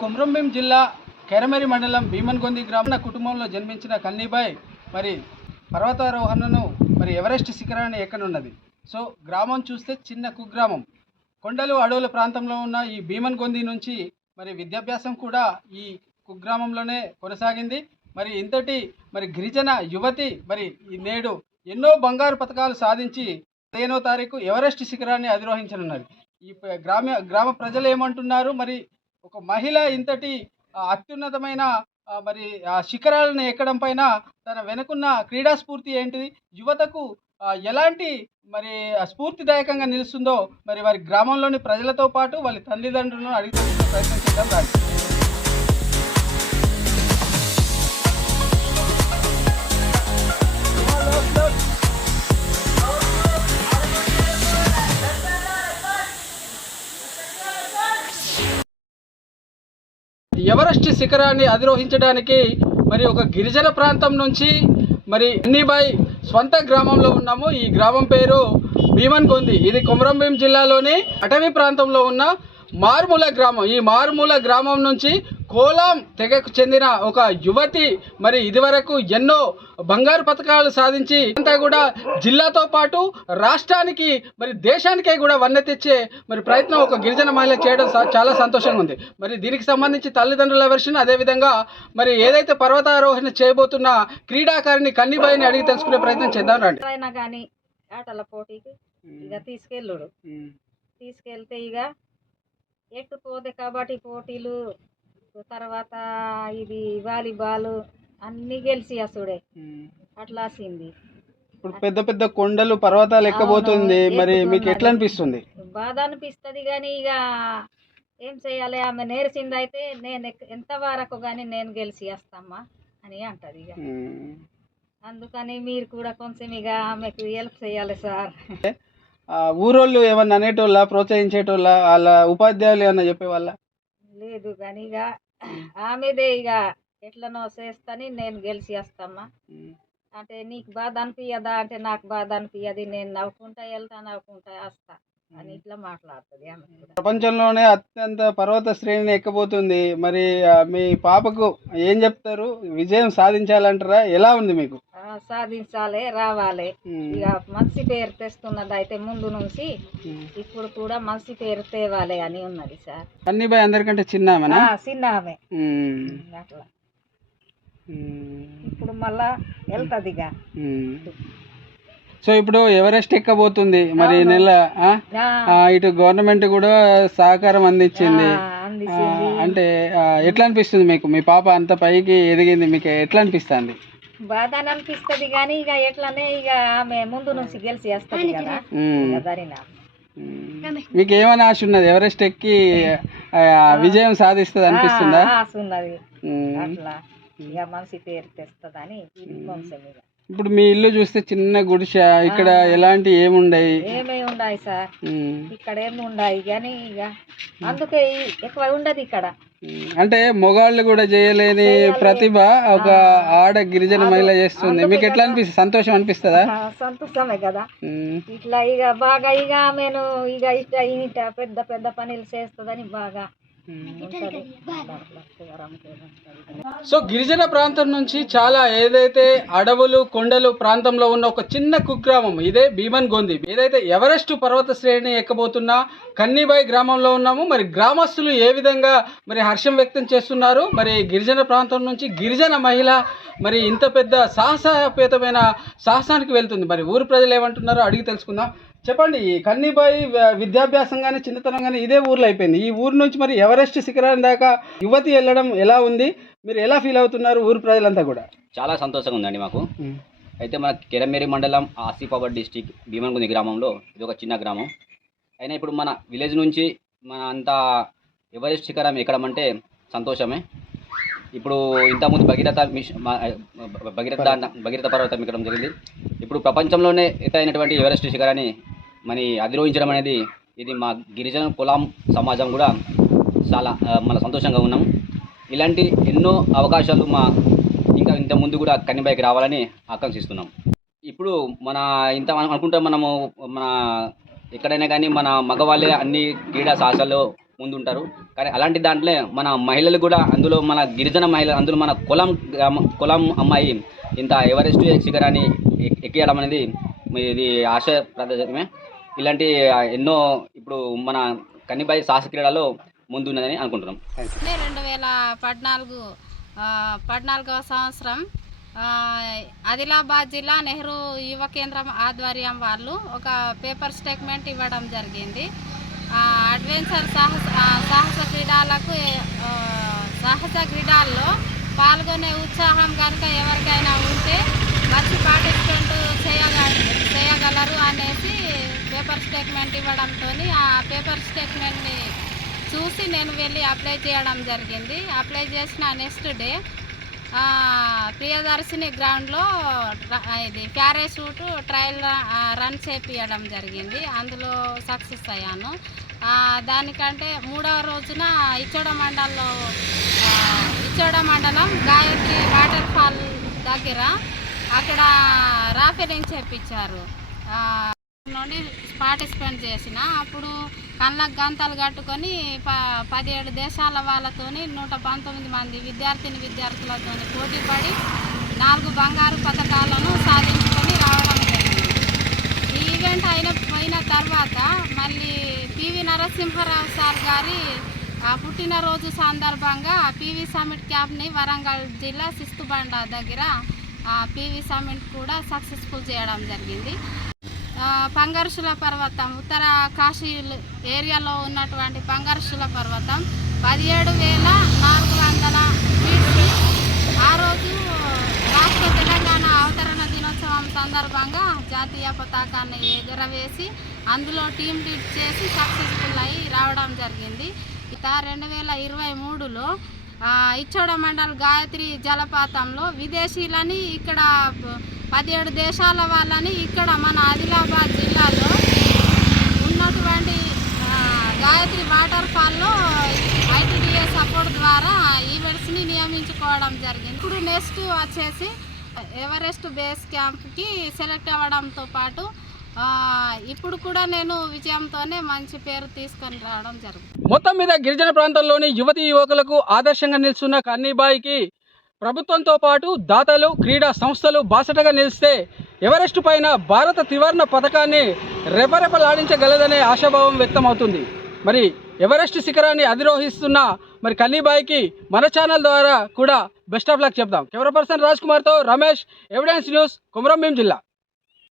కొమరంభీం జిల్లా కేరమేరి మండలం భీమన్గొంది గ్రామ కుటుంబంలో జన్మించిన కన్నీబాయ్ మరి పర్వతారోహణను మరి ఎవరెస్ట్ శిఖరాన్ని ఎక్కనున్నది. సో గ్రామం చూస్తే చిన్న కుగ్రామం, కొండలు అడవుల ప్రాంతంలో ఉన్న ఈ భీమన్గొంది నుంచి మరి విద్యాభ్యాసం కూడా ఈ కుగ్రామంలోనే కొనసాగింది. మరి ఇంతటి మరి గిరిజన యువతి మరి నేడు ఎన్నో బంగారు పథకాలు సాధించి 15వ తారీఖు ఎవరెస్ట్ శిఖరాన్ని అధిరోహించనున్నది. ఈ గ్రామ ప్రజలు ఏమంటున్నారు, మరి ఒక మహిళ ఇంతటి అత్యున్నతమైన మరి ఆ శిఖరాలను ఎక్కడం పైన తన వెనుకున్న క్రీడా స్ఫూర్తి ఏంటిది, యువతకు ఎలాంటి మరి స్ఫూర్తిదాయకంగా నిలుస్తుందో మరి వారి గ్రామంలోని ప్రజలతో పాటు వాళ్ళ తల్లిదండ్రులను అడిగి తెలుసుకునే ప్రయత్నం చేద్దాం రండి. ఎవరెస్ట్ శిఖరాన్ని అధిరోహించడానికి మరి ఒక గిరిజన ప్రాంతం నుంచి మరి కన్నీబాయ్ స్వంత గ్రామంలో ఉన్నాము. ఈ గ్రామం పేరు భీమన్గొంది. ఇది కొమరంభీం జిల్లాలోని అటవీ ప్రాంతంలో ఉన్న మారుమూల గ్రామం. ఈ మారుమూల గ్రామం నుంచి కోలాం తెగకు చెందిన ఒక యువతి మరి ఇదివరకు ఎన్నో బంగారు పథకాలు సాధించి అంతా కూడా జిల్లాతో పాటు రాష్ట్రానికి మరి దేశానికే కూడా వన్నె తెచ్చే మరి ప్రయత్నం ఒక గిరిజన మహిళ చేయడం చాలా సంతోషంగా ఉంది. మరి దీనికి సంబంధించి తల్లిదండ్రుల వెర్షన్, అదేవిధంగా మరి ఏదైతే పర్వతారోహణ చేయబోతున్న క్రీడాకారిణి కన్నీబాయిని అడిగి తెలుసుకునే ప్రయత్నం చేద్దాం రండి. అయినా కానీ ఆటల పోటీకి ఇక తీసుకెళ్తే ఇక ఎట్టుపోతే కబడ్డీ పోటీలు, తర్వాత ఇది వాలీబాల్ అన్ని గెలిచి అసుడే అట్లా వచ్చింది. ఇప్పుడు పెద్ద పెద్ద కొండలు పర్వతాలు ఎక్కబోతుంది, మరి మీకు ఎట్లా అనిపిస్తుంది? బాధ అనిపిస్తుంది, కానీ ఇక ఏం చేయాలి, ఆమె నేర్చింది అయితే నేను ఎంత వరకు కానీ నేను గెలిచి వస్తామా అని అంటది. ఇక అందుకని మీరు కూడా కొంచెం ఇక ఆమెకు హెల్ప్ చేయాలి సార్. ఊరోళ్ళు ఏమన్నా అనేటోళ్ళ, ప్రోత్సహించేటోళ్ళ, వాళ్ళ ఉపాధ్యాయులు ఏమన్నా చెప్పేవాళ్ళ? లేదు, కానీ ఇక ఆమెదే ఇక ఎట్లనో చేస్తాని నేను గెలిచి వస్తామా అంటే నీకు బాధ అనిపించదా అంటే నాకు బాధ అనిపించదు, నేను నవ్వుకుంటా వెళ్తా, నవ్వుకుంటా వస్తా అని ఇట్లా మాట్లాడుతుంది ఆమె. ప్రపంచంలోనే అత్యంత పర్వత శ్రేణిని ఎక్కబోతుంది. మరి మీ పాపకు ఏం చెప్తారు? విజయం సాధించాలంటారా? ఎలా ఉంది మీకు? సాధించాలి, రావాలి. ఇక మంచి పేరు తెస్తున్నది అయితే ముందు నుంచి ఇప్పుడు కూడా మంచి పేరు తేవాలి అని ఉన్నది సార్. కన్నీబాయ్ అందరికంటే చిన్న ఆమె అట్లా ఇప్పుడు మళ్ళా వెళ్తుంది ఇక. సో ఇప్పుడు ఎవరెస్ట్ ఎక్కబోతుంది, మరి నెల ఇటు గవర్నమెంట్ కూడా సహకారం అందించింది. అంటే ఎట్లా అనిపిస్తుంది మీకు? మీ పాప అంత పైకి ఎదిగింది, మీకు ఎట్లా అనిపిస్తుంది? బాధ అనిపిస్తుంది, కానీ ఇక ఎట్లనే ఇక ఆమె ముందు నుంచి గెలిచి వస్తుంది కదా. మీకు ఏమైనా ఆశ ఉన్నది? ఎవరెస్ట్ ఎక్కి విజయం సాధిస్తుంది అనిపిస్తుందా? ఆశ ఉన్నది, అట్లా ఇక మంచి పేరు తెస్తుందని. ఇప్పుడు మీ ఇల్లు చూస్తే చిన్న గుడిసె, ఇక్కడ ఎలాంటి ఏముండయి? ఏమేమి ఉన్నాయి సార్, ఇక్కడ ఏమి ఉన్నాయి, కానీ ఇక అందుకే ఎక్కువ ఉండదు ఇక్కడ. అంటే మొగాళ్ళు కూడా చేయలేని ప్రతిభ ఒక ఆడ గిరిజన మహిళ చేస్తుంది. మీకు ఎట్లా అనిపిస్తుంది? సంతోషం అనిపిస్తుందా? సంతోషమే కదా. ఇట్లా ఇక బాగా ఇక ఆమెను ఇక ఇట పెద్ద పెద్ద పనులు చేస్తుందని బాగా. సో గిరిజన ప్రాంతం నుంచి చాలా ఏదైతే అడవులు కొండలు ప్రాంతంలో ఉన్న ఒక చిన్న కుగ్రామం ఇదే భీమన్గొంది. ఏదైతే ఎవరెస్ట్ పర్వత శ్రేణి ఎక్కబోతున్న కన్నీబాయ్ గ్రామంలో ఉన్నాము. మరి గ్రామస్తులు ఏ విధంగా మరి హర్షం వ్యక్తం చేస్తున్నారు, మరి గిరిజన ప్రాంతం నుంచి గిరిజన మహిళ మరి ఇంత పెద్ద సాహసోపేతమైన సాహసానికి వెళ్తుంది. మరి ఊరు ప్రజలు ఏమంటున్నారో అడిగి తెలుసుకుందాం. చెప్పండి, ఈ కన్నీబాయ్ విద్యాభ్యాసం కానీ చిన్నతనం కానీ ఇదే ఊర్లో అయిపోయింది. ఈ ఊరు నుంచి మరి ఎవరెస్ట్ శిఖరాన్ని దాకా యువతి వెళ్ళడం ఎలా ఉంది, మీరు ఎలా ఫీల్ అవుతున్నారు? ఊరు ప్రజలంతా కూడా చాలా సంతోషంగా ఉందండి మాకు. అయితే మన కేరమేరి మండలం ఆసిఫాబాద్ డిస్టిక్ భీమన్గొంది గ్రామంలో ఇది ఒక చిన్న గ్రామం అయినా ఇప్పుడు మన విలేజ్ నుంచి మన అంతా ఎవరెస్ట్ శిఖరం ఎక్కడం అంటే సంతోషమే. ఇప్పుడు ఇంతకుముందు భగీరథ పర్వతం ఎక్కడం జరిగింది. ఇప్పుడు ప్రపంచంలోనే ఎత్తైనటువంటి ఎవరెస్ట్ శిఖరాన్ని మరి అధిరోహించడం అనేది ఇది మా గిరిజన కులం సమాజం కూడా చాలా మన సంతోషంగా ఉన్నాం. ఇలాంటి ఎన్నో అవకాశాలు ఇంకా ఇంత ముందు కూడా కన్నీబాయ్కి రావాలని ఆకాంక్షిస్తున్నాం. ఇప్పుడు మన ఇంత అనుకుంటే మనము మన ఎక్కడైనా కానీ మన మగవాళ్ళే అన్ని క్రీడా సాహసాల్లో ముందుంటారు. కానీ అలాంటి దాంట్లో మన మహిళలు కూడా, అందులో మన గిరిజన మహిళలు, అందులో మన కులం అమ్మాయి ఇంత ఎవరెస్ట్ శిఖరాన్ని ఎక్కియడం అనేది ఇది ఆశాప్రదమే. ఇలాంటి ఎన్నో ఇప్పుడు మన కన్నిబాయి సాహస క్రీడలో ముందున్నదని అనుకుంటున్నాం. 2014వ సంవత్సరం ఆదిలాబాద్ జిల్లా నెహ్రూ యువ కేంద్రం ఆధ్వర్యం వాళ్ళు ఒక పేపర్ స్టేట్మెంట్ ఇవ్వడం జరిగింది. అడ్వెంచర్ సాహస క్రీడల్లో పాల్గొనే ఉత్సాహం కనుక ఎవరికైనా ఉంటే వచ్చి పార్టిసిపేట్ చేయగలరు అనేసి పేపర్ స్టేట్మెంట్ ఇవ్వడంతో ఆ పేపర్ స్టేట్మెంట్ని చూసి నేను వెళ్ళి అప్లై చేయడం జరిగింది. అప్లై చేసిన నెక్స్ట్ డే ప్రియదర్శిని గ్రౌండ్లో ఇది ప్యారాషూట్ ట్రయల్ రన్ చేపియడం జరిగింది. అందులో సక్సెస్ అయ్యాను. దానికంటే 3వ రోజున ఇచ్చోడ మండలం గాయత్రి వాటర్ ఫాల్ దగ్గర అక్కడ రాఫెలింగ్ చేపించారు. నుండి పార్టిసిపేట్ చేసిన అప్పుడు కళ్ళకు గంతలు కట్టుకొని 17 దేశాల వాళ్ళతోని 119 మంది విద్యార్థులతో పోటీపడి 4 బంగారు పథకాలను సాధించుకొని రావడం జరిగింది. ఈ ఈవెంట్ అయిన తర్వాత మళ్ళీ పివి నరసింహారావు సార్ గారి పుట్టినరోజు సందర్భంగా పివి సమిట్ క్యాంప్ని వరంగల్ జిల్లా సిస్తుబండ దగ్గర పివి సమిట్ కూడా సక్సెస్ఫుల్ చేయడం జరిగింది. పంగర్షుల పర్వతం, ఉత్తర కాశీ ఏరియాలో ఉన్నటువంటి పంగర్షుల పర్వతం 17,400 ఫీట్స్. ఆ రోజు రాష్ట్ర తెలంగాణ అవతరణ దినోత్సవం సందర్భంగా జాతీయ పతాకాన్ని ఎగురవేసి అందులో టీమ్ లీడ్ చేసి సక్సెస్ఫుల్ అయ్యి రావడం జరిగింది. 2023లో ఇచ్చోడ మండల్ గాయత్రి జలపాతంలో విదేశీయులని ఇక్కడ 17 దేశాల వాళ్ళని ఇక్కడ మన ఆదిలాబాద్ జిల్లాలో ఉన్నటువంటి గాయత్రి వాటర్ ఫాల్లో ఐటీడీఏ సపోర్ట్ ద్వారా ఈవెంట్స్ని నియమించుకోవడం జరిగింది. ఇప్పుడు నెక్స్ట్ వచ్చేసి ఎవరెస్ట్ బేస్ క్యాంప్కి సెలెక్ట్ అవ్వడంతో పాటు ఇప్పుడు కూడా నేను విజయంతోనే మంచి పేరు తీసుకొని రావడం జరుగుతుంది. మొత్తం మీద గిరిజన ప్రాంతాల్లోని యువతీ యువకులకు ఆదర్శంగా నిలుస్తున్న కన్నీబాయికి ప్రభుత్వంతో పాటు దాతలు, క్రీడా సంస్థలు బాసటగా నిలిస్తే ఎవరెస్ట్ పైన భారత త్రివర్ణ పథకాన్ని రెపరెపలాడించగలదనే ఆశాభావం వ్యక్తమవుతుంది. మరి ఎవరెస్ట్ శిఖరాన్ని అధిరోహిస్తున్న మరి కన్నీబాయికి మన ఛానల్ ద్వారా కూడా బెస్ట్ ఆఫ్ లక్ చెప్దాం. కెమెరా పర్సన్ రాజ్ కుమార్తో రమేష్, ఎవిడెన్స్ న్యూస్, కొమరంభీం జిల్లా.